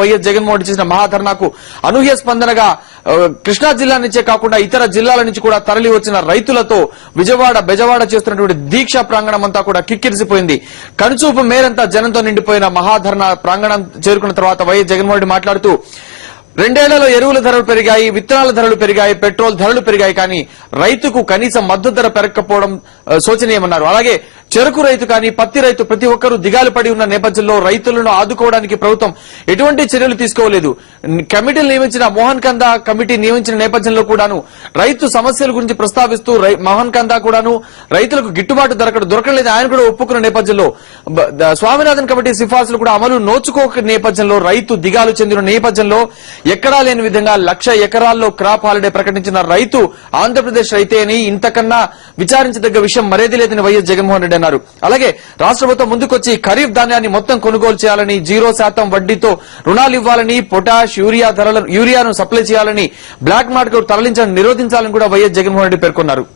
YS Jaganmohan Reddy చేసిన మహాధర్నాకు అనూహ్య స్పందనగా కృష్ణా జిల్లా నుంచే కాకుండా ఇతర జిల్లాల నుంచి కూడా తరలి వచ్చిన రైతులతో విజయవాడ బెజవాడ చేస్తున్నటువంటి దీక్షా ప్రాంగణం అంతా కూడా కిక్కిరిసిపోయింది. కనుచూపు మేరంతా జనంతో నిండిపోయిన మహాధర్నా ప్రాంగణం చేరుకున్న తర్వాత వైఎస్ జగన్మోహన్ రెడ్డి మాట్లాడుతూ 2 ఏళ్లలో ఎరువుల ధరలు పెరిగాయి, విత్తనాల ధరలు పెరిగాయి, పెట్రోల్ ధరలు పెరిగాయి, కానీ రైతుకు కనీస మద్దతు ధర పెరగకపోవడం శోచనీయమన్నారు. అలాగే చెరుకు రైతు కానీ పత్తి రైతు ప్రతి ఒక్కరూ దిగాలు పడి ఉన్న నేపథ్యంలో రైతులను ఆదుకోవడానికి ప్రభుత్వం ఎటువంటి చర్యలు తీసుకోలేదు. కమిటీలు నియమించిన మోహన్ కందా కమిటీ నియమించిన నేపథ్యంలో కూడాను రైతు సమస్యల గురించి ప్రస్తావిస్తూ మోహన్ కందా కూడాను రైతులకు గిట్టుబాటు దొరకలేదు ఆయన కూడా ఒప్పుకున్న నేపథ్యంలో స్వామినాథన్ కమిటీ సిఫార్సులు కూడా అమలు నోచుకోక నేపథ్యంలో రైతు దిగాలు చెందిన నేపథ్యంలో ఎక్కడా లేని విధంగా 1,00,000 ఎకరాల్లో క్రాప్ హాలిడే ప్రకటించిన రైతు ఆంధ్రప్రదేశ్ రైతే అని ఇంతకన్నా విచారించదగ్గ విషయం మరేది లేదని వైఎస్ జగన్మోహన్ రెడ్డి అన్నారు. అలాగే రాష్ట్ర ప్రభుత్వం ముందుకొచ్చి ఖరీఫ్ ధాన్యాన్ని మొత్తం కొనుగోలు చేయాలని, 0% వడ్డీతో రుణాలు ఇవ్వాలని, పొటాష్ యూరియాను సప్లై చేయాలని, బ్లాక్ మార్కెట్ తరలించడం నిరోధించాలని కూడా వైఎస్ జగన్మోహన్ రెడ్డి పేర్కొన్నారు.